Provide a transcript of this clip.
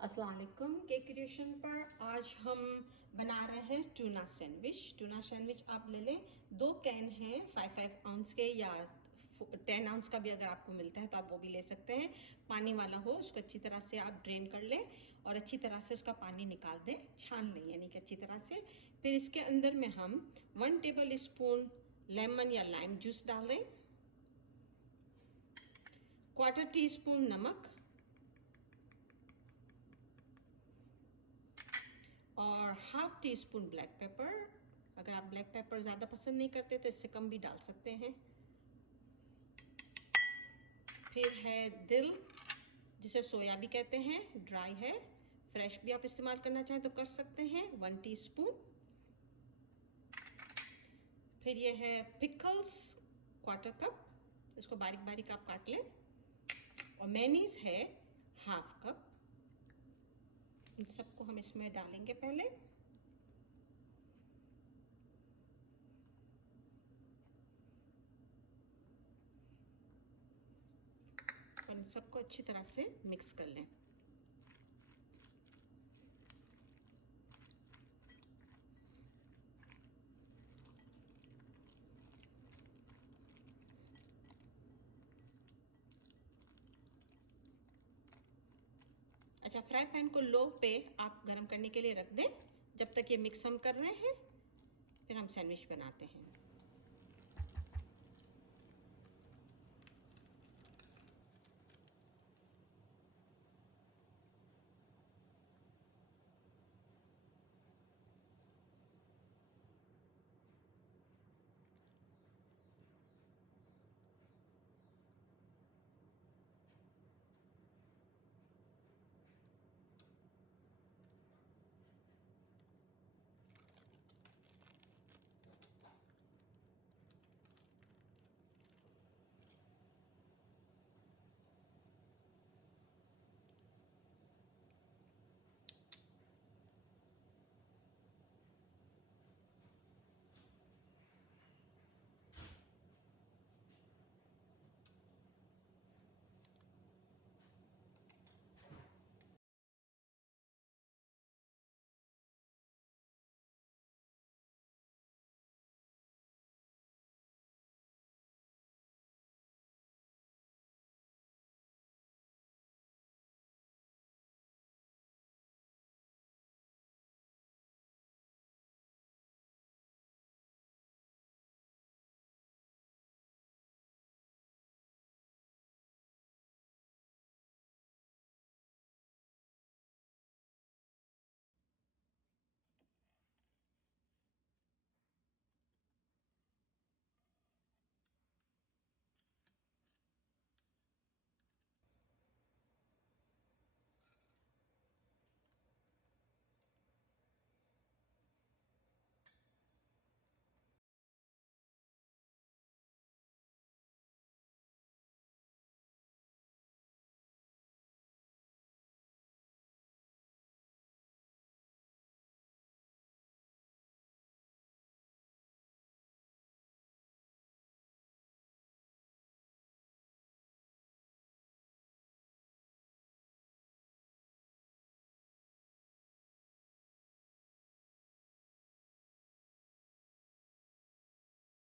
अस्सलाम वालेकुम। Cake creation पर आज हम बना रहे हैं टूना सैंडविच। टूना सैंडविच आप ले लें, 2 कैन हैं 5 आउंस के या 10 आउंस का भी अगर आपको मिलता है तो आप वो भी ले सकते हैं। पानी वाला हो उसको अच्छी तरह से आप ड्रेन कर लें और अच्छी तरह से उसका पानी निकाल दें, छान लें यानी कि अच्छी तरह से। फिर इसके अंदर में हम 1 टेबल स्पून लेमन या लाइम जूस डाल दें, 1/4 टीस्पून नमक और 1/2 टीस्पून ब्लैक पेपर। अगर आप ब्लैक पेपर ज़्यादा पसंद नहीं करते तो इससे कम भी डाल सकते हैं। फिर है दिल, जिसे सोया भी कहते हैं, ड्राई है, फ्रेश भी आप इस्तेमाल करना चाहें तो कर सकते हैं, 1 टीस्पून। फिर ये है पिकल्स, 1/4 कप, इसको बारीक बारीक आप काट लें। और मेयोनीज है 1/2 कप। इन सबको हम इसमें डालेंगे पहले। और इन सबको अच्छी तरह से मिक्स कर लें। अच्छा, फ्राई पैन को लो पे आप गरम करने के लिए रख दें जब तक ये मिक्स हम कर रहे हैं। फिर हम सैंडविच बनाते हैं।